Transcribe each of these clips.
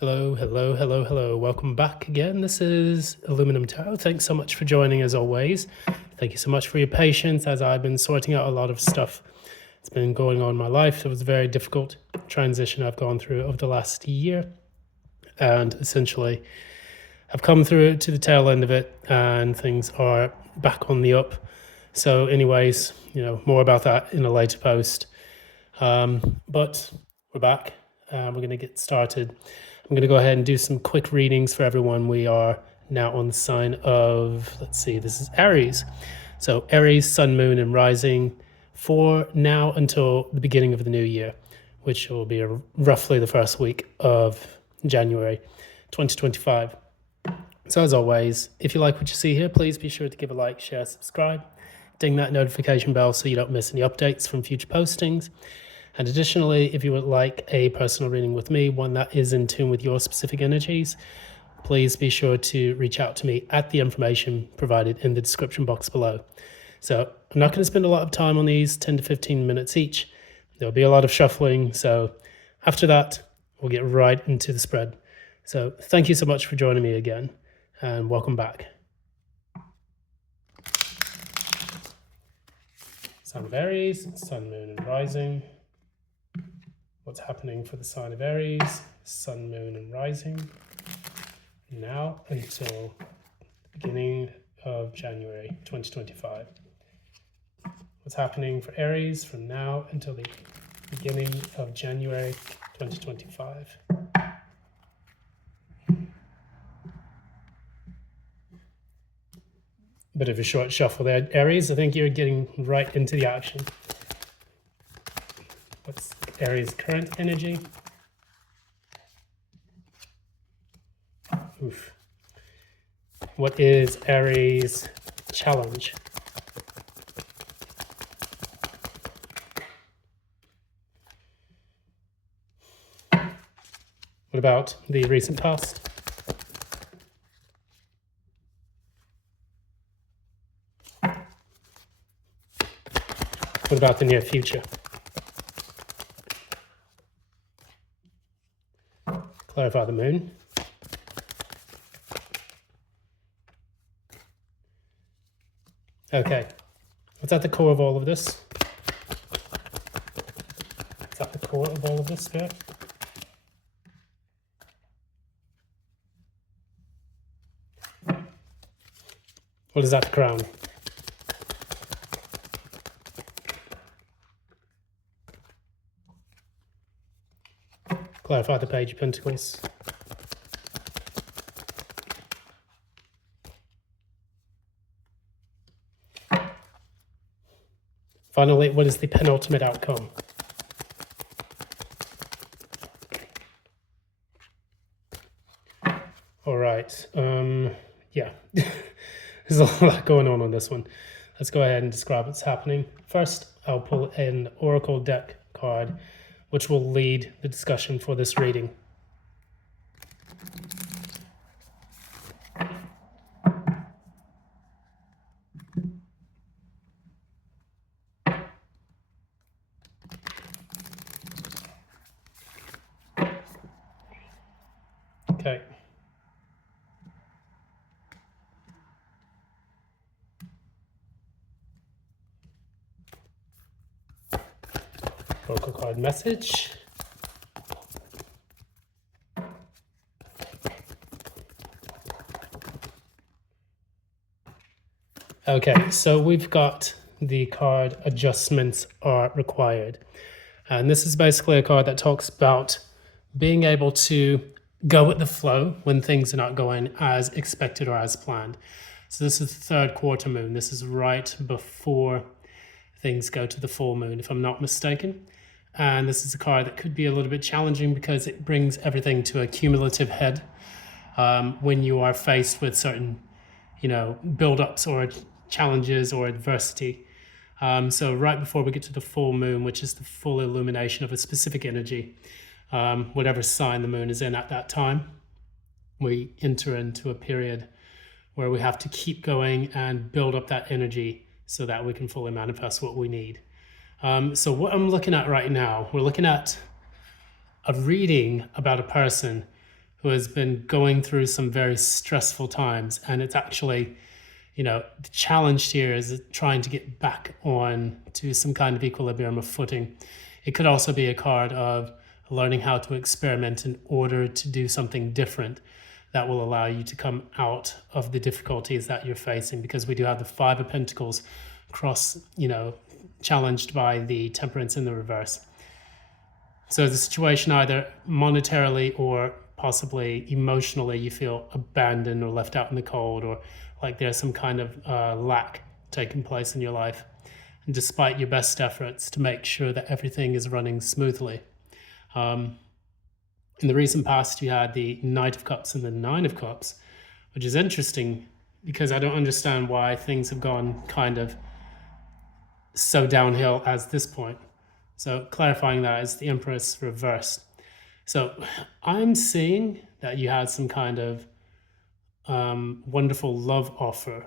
Hello, hello, hello, hello. Welcome back again. This is Aluminum Tarot. Thanks so much for joining as always. Thank you so much for your patience as I've been sorting out a lot of stuff. It's been going on in my life. It was a very difficult transition I've gone through over the last year. And essentially, I've come through to the tail end of it and things are back on the up. So anyways, more about that in a later post. But we're back. We're going to get started. I'm going to go ahead and do some quick readings for everyone. We are now on the sign of, this is Aries. So Aries, Sun, Moon, and Rising for now until the beginning of the new year, which will be roughly the first week of January 2025. So as always, if you like what you see here, please be sure to give a like, share, subscribe, ding that notification bell so you don't miss any updates from future postings. And additionally, if you would like a personal reading with me, one that is in tune with your specific energies, please be sure to reach out to me at the information provided in the description box below. So I'm not going to spend a lot of time on these, 10 to 15 minutes each. There'll be a lot of shuffling. So after that, we'll get right into the spread. So thank you so much for joining me again and welcome back. Sign of Aries, Sun, Moon, and Rising. What's happening for the sign of Aries, Sun, Moon, and Rising, now until the beginning of January 2025. What's happening for Aries from now until the beginning of January 2025. Bit of a short shuffle there, Aries. I think you're getting right into the action. What's Aries' current energy? Oof. What is Aries' challenge? What about the recent past? What about the near future? Clarify the moon. Okay, what's at the core of all of this? What's at the core of all of this, Spirit? What is at the crown? Clarify the Page of Pentacles. Finally, what is the penultimate outcome? All right. Yeah, there's a lot going on this one. Let's go ahead and describe what's happening. First, I'll pull an Oracle deck card, which will lead the discussion for this reading. Okay. Oracle card message. Okay, so we've got the card Adjustments Are Required. And this is basically a card that talks about being able to go with the flow when things are not going as expected or as planned. So this is the third quarter moon. This is right before things go to the full moon, if I'm not mistaken. And this is a card that could be a little bit challenging because it brings everything to a cumulative head when you are faced with certain, build-ups or challenges or adversity. So right before we get to the full moon, which is the full illumination of a specific energy, whatever sign the moon is in at that time, we enter into a period where we have to keep going and build up that energy so that we can fully manifest what we need. So what I'm looking at right now, we're looking at a reading about a person who has been going through some very stressful times. And it's actually, the challenge here is trying to get back on to some kind of equilibrium of footing. It could also be a card of learning how to experiment in order to do something different that will allow you to come out of the difficulties that you're facing, because we do have the Five of Pentacles challenged by the Temperance in the reverse. So the situation, either monetarily or possibly emotionally, you feel abandoned or left out in the cold, or like there's some kind of lack taking place in your life. And despite your best efforts to make sure that everything is running smoothly. In the recent past, you had the Knight of Cups and the Nine of Cups, which is interesting because I don't understand why things have gone kind of so downhill as this point. So clarifying that is the Empress reversed. So I'm seeing that you had some kind of wonderful love offer,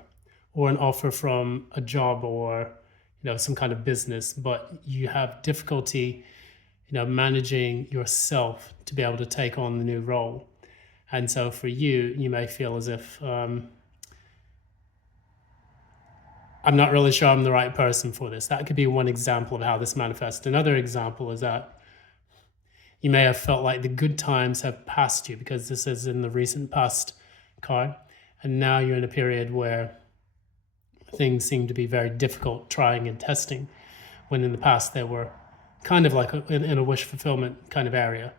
or an offer from a job, or some kind of business, but you have difficulty managing yourself to be able to take on the new role. And so for you, you may feel as if I'm not really sure I'm the right person for this. That could be one example of how this manifests. Another example is that you may have felt like the good times have passed you, because this is in the recent past card. And now you're in a period where things seem to be very difficult, trying and testing, when in the past they were kind of like in a wish fulfillment kind of area.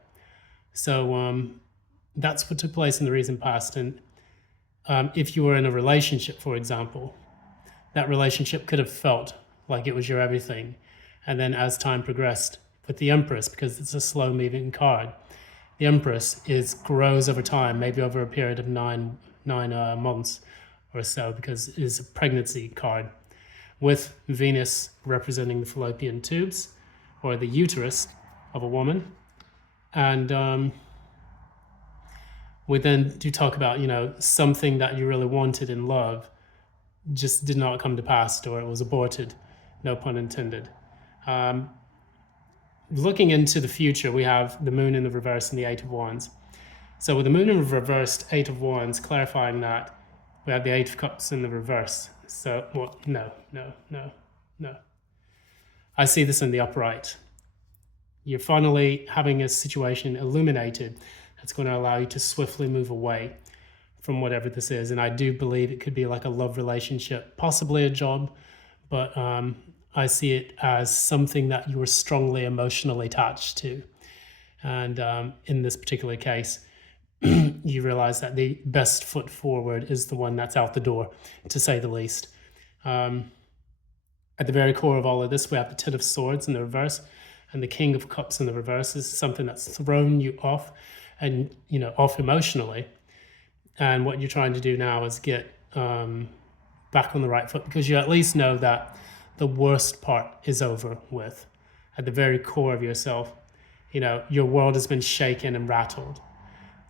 So that's what took place in the recent past. And if you were in a relationship, for example, that relationship could have felt like it was your everything. And then as time progressed with the Empress, because it's a slow moving card, the Empress grows over time, maybe over a period of nine months or so, because it is a pregnancy card, with Venus representing the fallopian tubes, or the uterus of a woman. And we then do talk about, something that you really wanted in love just did not come to pass, or it was aborted, no pun intended. Looking into the future, we have the Moon in the reverse and the Eight of Wands. So with the Moon in the reversed, Eight of Wands, clarifying that, we have the Eight of Cups in the reverse. So, well, no. I see this in the upright. You're finally having a situation illuminated that's going to allow you to swiftly move away from whatever this is. And I do believe it could be like a love relationship, possibly a job, but I see it as something that you are strongly emotionally attached to. And in this particular case, you realize that the best foot forward is the one that's out the door, to say the least. At the very core of all of this, we have the Ten of Swords in the reverse and the King of Cups in the reverse. Is something that's thrown you off, and off emotionally. And what you're trying to do now is get back on the right foot, because you at least know that the worst part is over with. At the very core of yourself, your world has been shaken and rattled.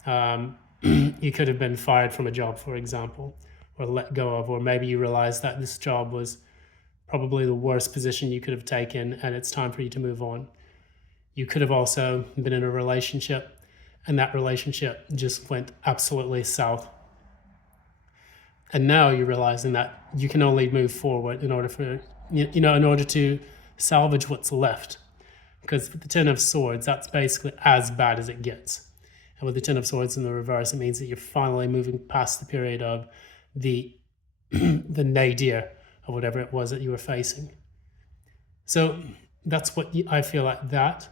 You could have been fired from a job, for example, or let go of, or maybe you realize that this job was probably the worst position you could have taken, and it's time for you to move on. You could have also been in a relationship, and that relationship just went absolutely south. And now you're realizing that you can only move forward in order to salvage what's left. Because with the Ten of Swords, that's basically as bad as it gets. And with the Ten of Swords in the reverse, it means that you're finally moving past the period of the nadir of whatever it was that you were facing. So that's what I feel like that.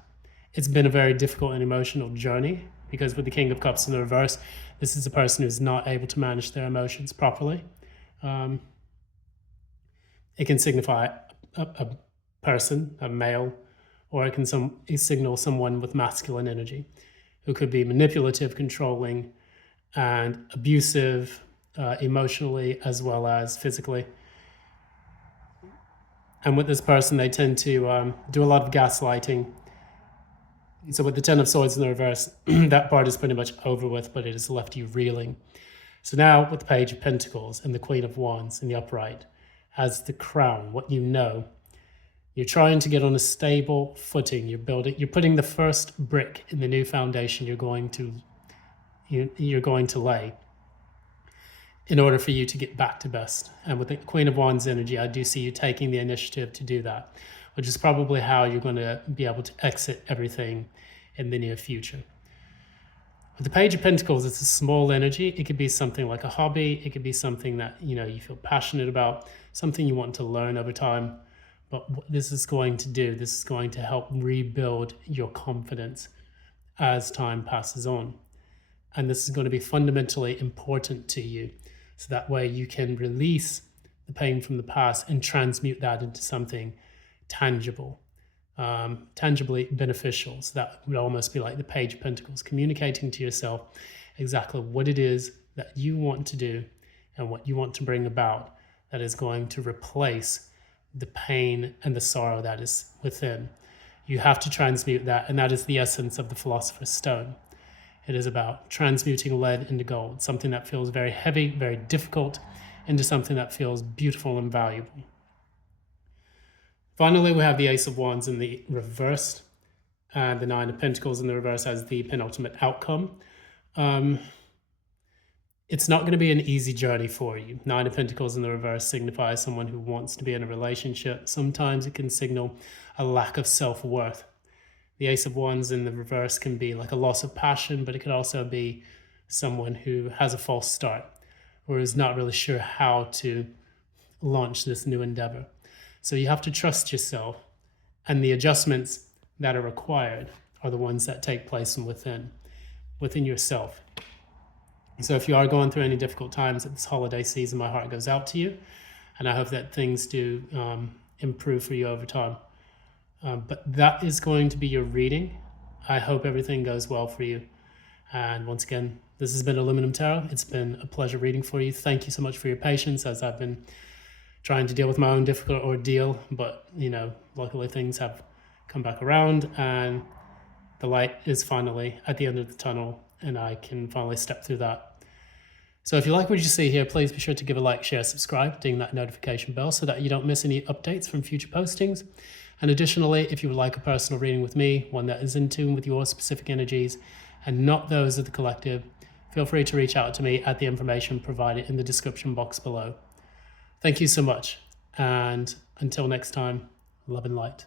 It's been a very difficult and emotional journey, because with the King of Cups in the reverse, this is a person who's not able to manage their emotions properly. It can signify a person, a male, or it can signal someone with masculine energy, who could be manipulative, controlling, and abusive, emotionally as well as physically. And with this person, they tend to do a lot of gaslighting. So with the Ten of Swords in the reverse, that part is pretty much over with, but it has left you reeling. So now with the Page of Pentacles and the Queen of Wands in the upright, as the crown, what you know, you're trying to get on a stable footing. You're putting the first brick in the new foundation you're going to, you're going to lay in order for you to get back to best. And with the Queen of Wands energy, I do see you taking the initiative to do that, which is probably how you're going to be able to exit everything in the near future. With the Page of Pentacles, it's a small energy. It could be something like a hobby. It could be something that you feel passionate about, something you want to learn over time. But what this is going to do, this is going to help rebuild your confidence as time passes on. And this is going to be fundamentally important to you. So that way you can release the pain from the past and transmute that into something tangible, tangibly beneficial. So that would almost be like the Page of Pentacles, communicating to yourself exactly what it is that you want to do and what you want to bring about that is going to replace the pain and the sorrow that is within. You have to transmute that, and that is the essence of the Philosopher's Stone. It is about transmuting lead into gold, something that feels very heavy, very difficult, into something that feels beautiful and valuable. Finally, we have the Ace of Wands in the reverse, and the Nine of Pentacles in the reverse as the penultimate outcome. It's not going to be an easy journey for you. Nine of Pentacles in the reverse signifies someone who wants to be in a relationship. Sometimes it can signal a lack of self-worth. The Ace of Wands in the reverse can be like a loss of passion, but it could also be someone who has a false start or is not really sure how to launch this new endeavor. So you have to trust yourself, and the adjustments that are required are the ones that take place from within yourself. So if you are going through any difficult times at this holiday season, my heart goes out to you, and I hope that things do improve for you over time. But that is going to be your reading. I hope everything goes well for you. And once again, this has been Aluminum Tarot. It's been a pleasure reading for you. Thank you so much for your patience as I've been trying to deal with my own difficult ordeal. But, luckily things have come back around, and the light is finally at the end of the tunnel, and I can finally step through that. So if you like what you see here, please be sure to give a like, share, subscribe, ding that notification bell so that you don't miss any updates from future postings. And additionally, if you would like a personal reading with me, one that is in tune with your specific energies and not those of the collective, feel free to reach out to me at the information provided in the description box below. Thank you so much, and until next time, love and light.